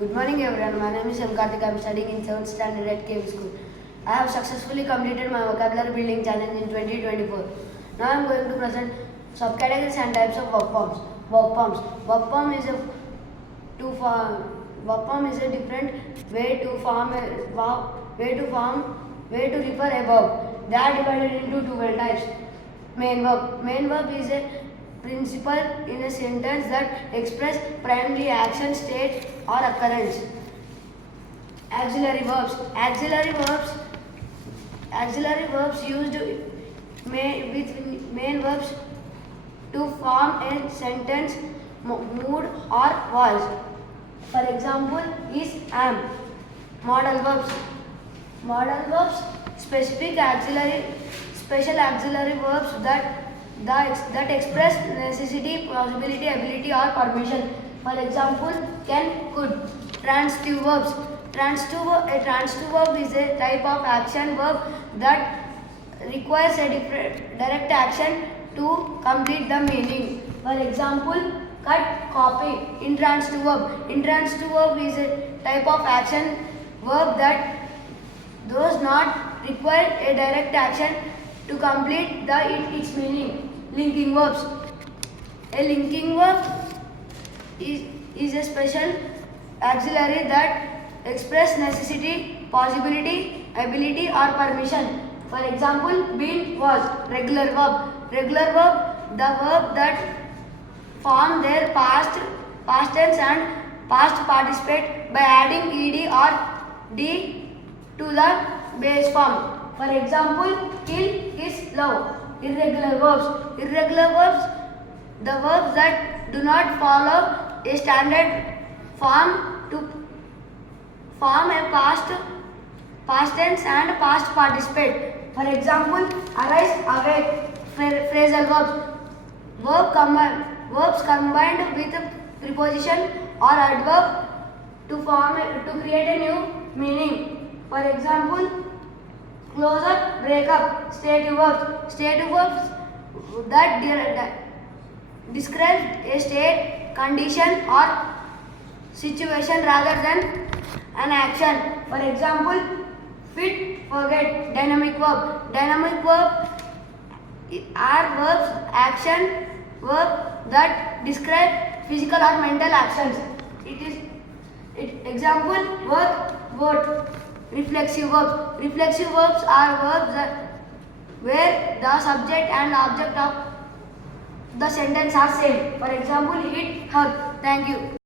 Good morning everyone. My name is M. Karthik. I am studying in 7th standard at KV School. I have successfully completed my vocabulary building challenge in 2024. Now I am going to present subcategories and types of verb forms. Verb forms. Verb form is a different way to form a way to refer a verb. They are divided into two types. Main verb. Main verb is a principle in a sentence that express primarily action, state or occurrence. Auxiliary verbs. Auxiliary verbs used with main verbs to form a sentence, mood or voice. For example, is am. Modal verbs. Modal verbs special auxiliary verbs that express necessity, possibility, ability or permission. For example, can, could. Transitive verbs. A transitive verb is a type of action verb that requires a direct action to complete the meaning. For example, cut, copy. Intransitive verb is a type of action verb that does not require a direct action to complete its meaning. Linking verbs. A linking verb is a special auxiliary that express necessity, possibility, ability or permission. For example, been, was. Regular verb. The verb that form their past tense and past participate by adding ed or d to the base form. For example, kill, kiss, love. Irregular verbs, the verbs that do not follow a standard form to form a past tense and past participate. For example, arise, awake. Phrasal verbs. Verbs combined with a preposition or adverb to create a new meaning. For example, close up, break up. Stative verbs that describe a state, condition or situation rather than an action. For example, fit, forget. Dynamic verb are action verb that describe physical or mental actions. Example, work, vote. Reflexive verbs are verbs where the subject and object of the sentence are same. For example, hit, hug. Thank you.